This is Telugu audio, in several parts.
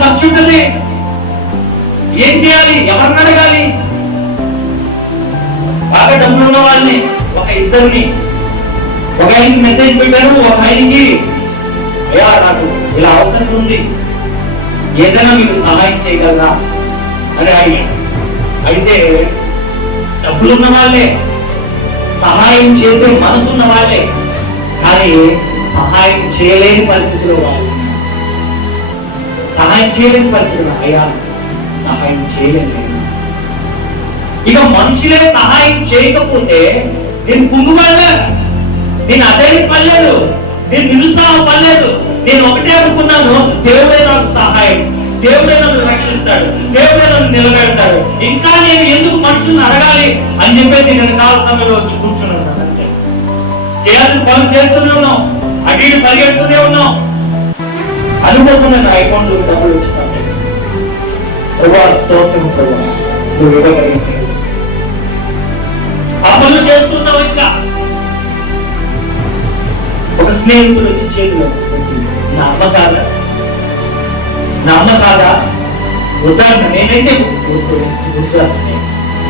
ఖర్చు ఉంటుంది ఏం చేయాలి? ఎవరిని అడగాలి? బాగా డబ్బులు ఉన్న వాళ్ళని ఒక ఇద్దరిని ఒక ఆయనకి మెసేజ్ పెట్టారు ఒక ఆయనకి అయ్యా నాకు ఇలా అవసరం ఉంది. ఏదైనా మీకు సహాయం చేయగలరా? అని ఆయన అయితే డబ్బులున్న వాళ్ళే సహాయం చేసే మనసున్న వాళ్ళే కానీ సహాయం చేయలేని పరిస్థితిలో వాళ్ళు సహాయం చేయలేని పరిస్థితులు అయ్యా సహాయం చేయలేను. ఇక మనుషులే సహాయం చేయకపోతే నేను కుంగుపడలే నేను అధైర్యం పడలేదు నేను నిరుత్సాహం పడలేదు. నేను ఒకటే అనుకున్నాను దేవుడే నాకు సహాయం. దేవుడే నన్ను రక్షిస్తాడు. దేవుడే నన్ను నిలబెడతాడు. ఇంకా నేను ఎందుకు మనుషులను అడగాలి అని చెప్పేసి నేను కాల సమయంలో వచ్చి కూర్చున్నాను. చేయాల్సిన పనులు చేస్తూనే ఉన్నాం. అడిగి పరిగెడుతూనే ఉన్నాం. అనుకోకుండా నా అకౌంట్ డబ్బులు వచ్చినాయి. ప్రభా స్తోత్రం ప్రభా. నువ్వు ఇవ్వగలిగితే ఆ చేస్తున్నావు ఇంకా. ఒక స్నేహితుడు వచ్చి చేతిలో నా అమ్మ కాదా? నా అమ్మ కాదా? ఉదాహరణ నేనైతే ఉదాహరణ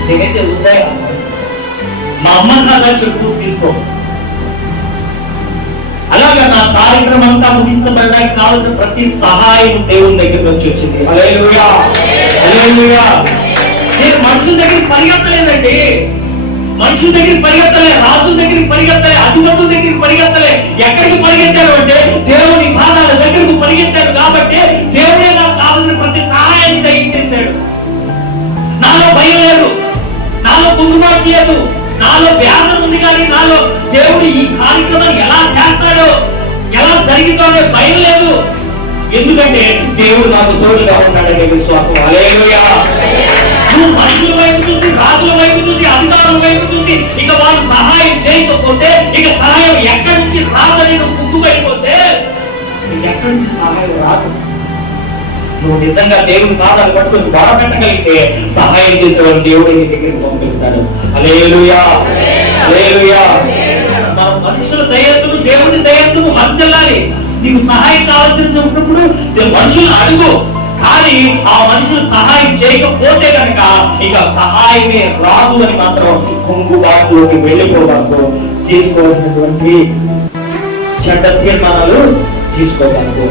నేనైతే ఉదయం మా అమ్మ కాదా చెప్పు తీసుకో. కార్యక్రమం అంతా ముగించబడడానికి కావలసిన ప్రతి సహాయం దేవుని దగ్గర నుంచి వచ్చింది. నేను మనుషుల దగ్గరికి పరిగెత్తలేదండి. మనుషుల దగ్గరికి పరిగెత్తలే రాజుల దగ్గరికి పరిగెత్తలే అధిపతుల దగ్గరికి పరిగెత్తలే. ఎక్కడికి పరిగెత్తారు అంటే దేవుని పాదాల దగ్గరకు పరిగెత్తారు కాబట్టి దేవుడే నాకు కావలసిన ప్రతి సహాయాన్ని దయచేశాడు. నాలో భయం లేదు. నాలో కుంగుబాటు లేదు. నాలో వ్యాధం ఉంది కానీ నాలో దేవుడు ఈ కార్యక్రమం ఎలా చేస్తాడో ఎలా జరిగిందో భయం లేదు. ఎందుకంటే దేవుడు నాకు తోడుగా ఉన్నాడనే విశ్వాసం. హల్లెలూయా. నువ్వు మనుషుల వైపు చూసి రాజుల వైపు చూసి అధికారుల వైపు చూసి ఇక వాళ్ళు సహాయం చేయకపోతే ఇక సహాయం ఎక్కడి నుంచి రాదని నువ్వు కుంగుపడిపోతే ఎక్కడి నుంచి సహాయం రాదు. నువ్వు నిజంగా దేవుని పాదాలు పట్టుకొని బాధపెట్టగలిగితే సహాయం చేసేవాడు దేవుడు నీ దగ్గరికి పంపిస్తాడు. అలేలుయా అలేలుయా నీకు సహాయం కావాల్సింది చెప్పినప్పుడు మనుషులు అడుగు. కానీ ఆ మనుషులు సహాయం చేయకపోతే కనుక ఇక సహాయమే రాదు అని మాత్రం కుంగుబాటులోకి వెళ్ళిపోవడానికి తీసుకోవాల్సినటువంటి చెడ్డ తీర్మానాలు తీసుకోవడానికి.